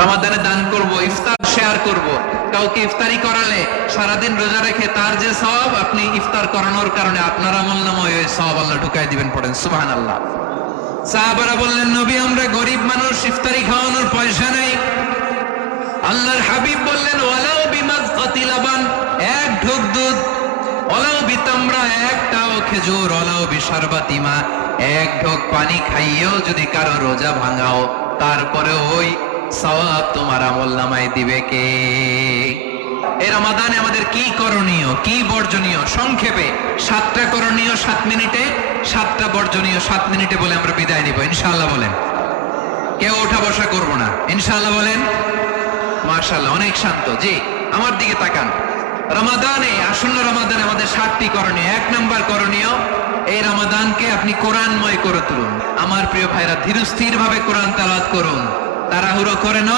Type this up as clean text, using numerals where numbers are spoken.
রমাদানে দান করব, ইফতার শেয়ার করব। কাউকে ইফতারি করালে সারাদিন রোজা রেখে তার যে সওয়াব, আপনি ইফতার করানোর কারণে আপনার আমলনামায় ওই সওয়াব আল্লাহ ঢুকাই দিবেন। পড়েন সুবহানাল্লাহ। সাহাবারা বললেন, নবী আমরা গরিব মানুষ, ইফতারি খাওয়ানোর পয়সা নেই। আল্লাহর হাবিব বললেন, ওয়ালাউ বিমাজকাতি লাবান, এক ঢোক দুধ, ওয়ালাউ বিতামরা, একটাও খেজুর, ওয়ালাউ বিশারবাতি মা, এক ঢোক পানি খাইয়েও যদি কারো রোজা ভাঙাও, তারপরে ওই সওয়াব তোমার আমলনামায় দিবে কে? এই রমাদানে আমাদের কি করণীয়, কি বর্জনীয়? সংক্ষেপে 7টা করণীয় 7 মিনিটে, 7টা বর্জনীয় 7 মিনিটে বলে আমরা বিদায় নিব ইনশাআল্লাহ। বলেন, কেউ ওঠা বসা করব না ইনশাআল্লাহ। বলেন মাশাআল্লাহ, অনেক শান্ত। জি, আমার দিকে তাকান। রমাদানে, আসন্ন রমাদানে আমাদের 7টি করণীয়। 1 নাম্বার করণীয়, এই রমাদানকে আপনি কোরআনময় করে তুলুন। আমার প্রিয় ভাইরা, ধীরস্থির ভাবে কোরআন তেলাওয়াত করুন, তাড়াহুড়ো করে না।